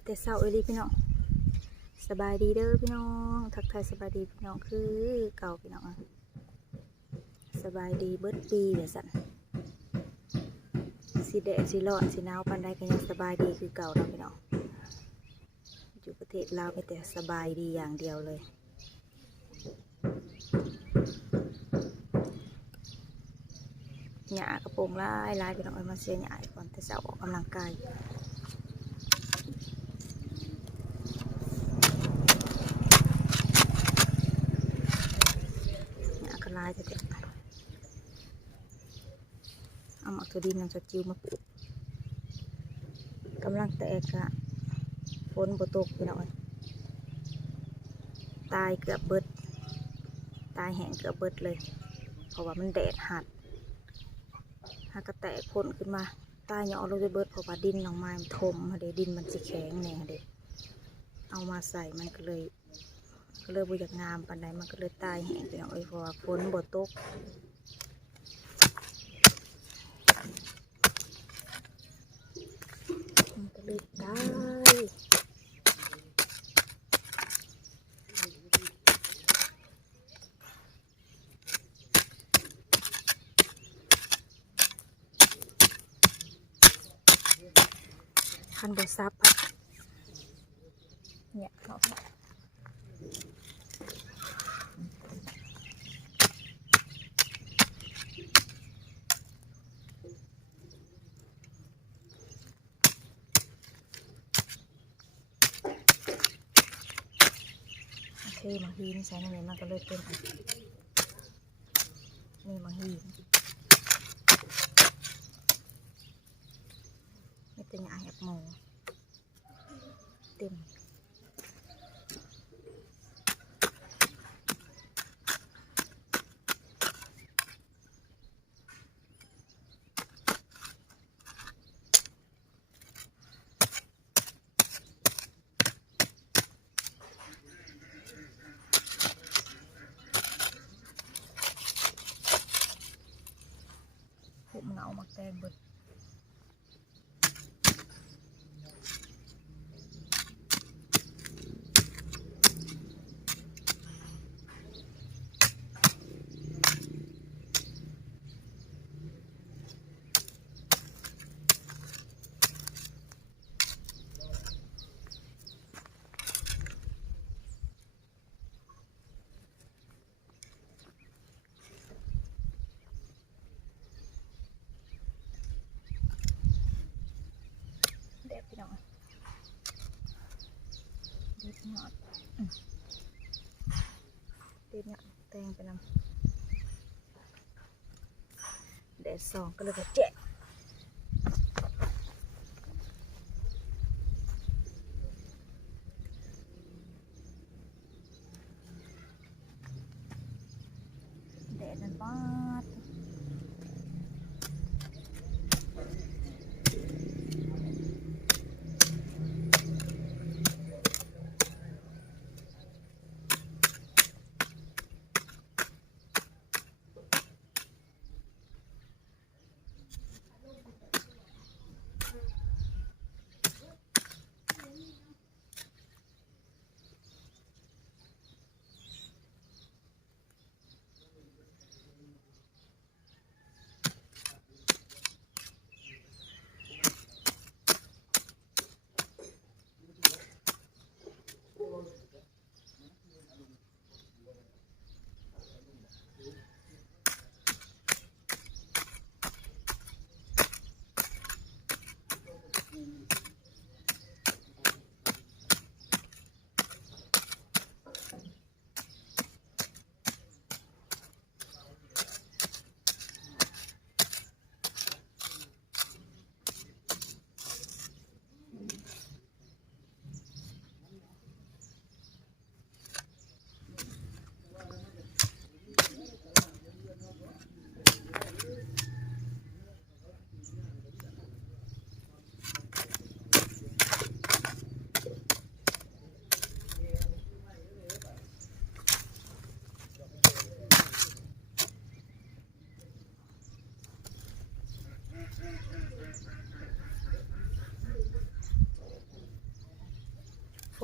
ดแต่เศร้าเลยพี่น้องสบายดีเด้อพี่น้องทักทายสบายดีพี่น้องคือเก่าพี่น้องสบายดีเบิดปีแบบสั่นสีแดดสีร้อนสีหนาวปานใดก็ยังสบายดีคือเก่าแล้วพี่น้องอยู่ประเทศลาวมีแต่สบายดีอย่างเดียวเลยหญ้ากระโปรงลายพี่น้องเอามาเสียหญ้าก่อนแต่เช้าออกกำลังกายลายจะเด็ดเอาหมักถั่วดินน้ำสจิวมาปลูกกำลังแตกอะฝนบ่ตกพี่น้องตายเกือบเบิดตายแห้งเกือบเบิดเลยเพราะว่ามันแดดหัดหากระแตกผลขึ้นมาตายเหยาะลงไปเบิดเพราะว่าดินหนองไม้มันทมเดดินมันสีแข็งเนี่ยเดเอามาใส่มันก็เลยบ่อยากงามปานใดมันก็เลยตายแห้งพี่น้องเพราะว่าฝนบ่ตกมันก็เลยตายคันบ่ซับเนี่ยเนาะมาฮีนใส่ในนี้มันก็เลยเป็นนี่มาฮีนนี่เป็นหญ้าแหบหมูเต็มผมเงามักแตงเบิดพี่น้องเด็ดยอดเด็ดยอดแตงไปนำแดดส่องก็เลยก็แจ๊ะแดดนั่นบ้า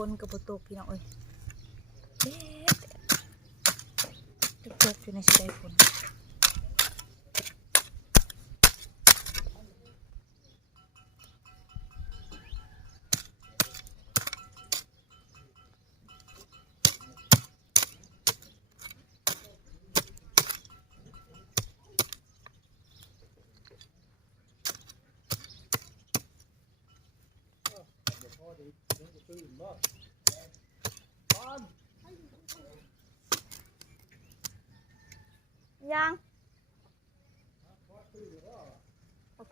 นกับบตกพี่น้องเอ้ยตกอยู่ในสายฝนยัง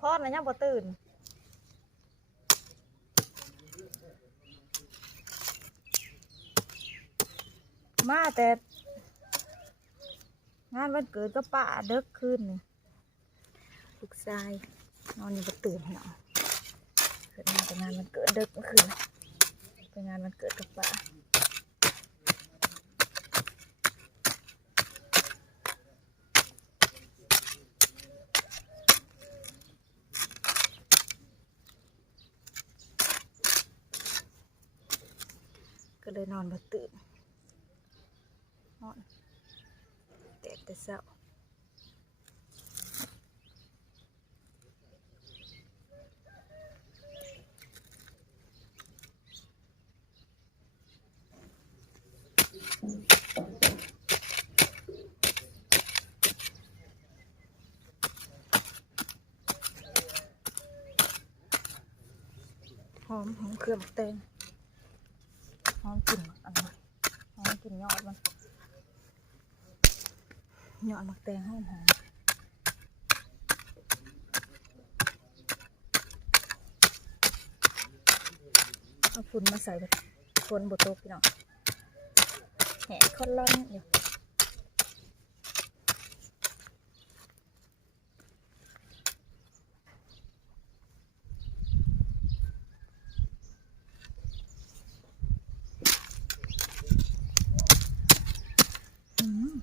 พอดนะยังบ่ตื่นมาแต่งานวันเกิดก็ป้าเด็กขึ้นนี่ลูกชายนอนอยู่บ่ตื่นเนาะเกิดมาแต่งานวันเกิดเด็กเมื่อคืนไปงานวันเกิดกับป้าก็เลยนอนบ่ตื่นนอนแต่เช้าหอมเครื่องแตงหอมกลิ่นอะไรหอมกลิ่นยอดมันยอดมักแตงหอมเอาฝุ่นมาใส่แบบฝนบดตกพี่น้องแหะคอนร้อนอยู่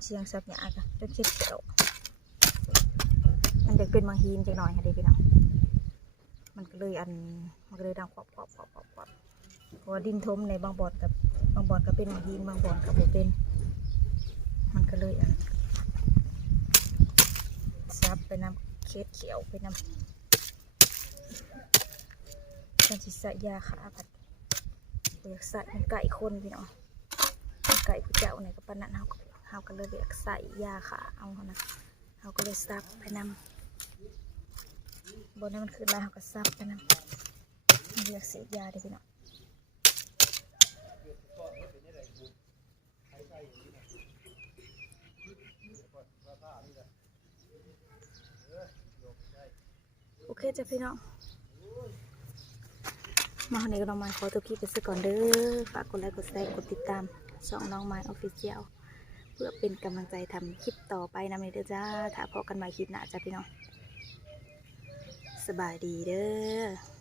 เสียงสับหยาจ้ะจนเช็ดเขียวมันจะเป็นมังฮีนจังหน่อยค่ะเด็กพี่น้องมันก็เลยมันก็เลยดังควบเพราะว่าดินทมในบางบ่อนก็เป็นมังฮีนบางบ่อนกับโบเป็นมันก็เลยซับไปน้ำเค็ดเขียวไปน้ำการสิใส่ยาขาผัดอยากใส่มันไก่คนพี่น้องไก่ผู้เจ้าเนี่ยก็ปนนั้นเขาก็เลยอยากใส่ยาขาเอานะเขาก็เลยซับไปน้ำบนนั้นมันขึ้นมาเขาก็ซับไปน้ำอยากเสียยาดิพี่น้องโอเคจ้ะพี่น้องมาในกระดองไม้ขอตัวคลิปไปสักก่อนเด้อฝากกดไลค์กดแชร์กดติดตามช่องน้องไม้ออฟฟิเชียลเพื่อเป็นกำลังใจทำคลิปต่อไปนะเมเด้อจ้าถ้าพบกันใหม่คลิปหน้าจ้ะพี่น้องสบายดีเด้อ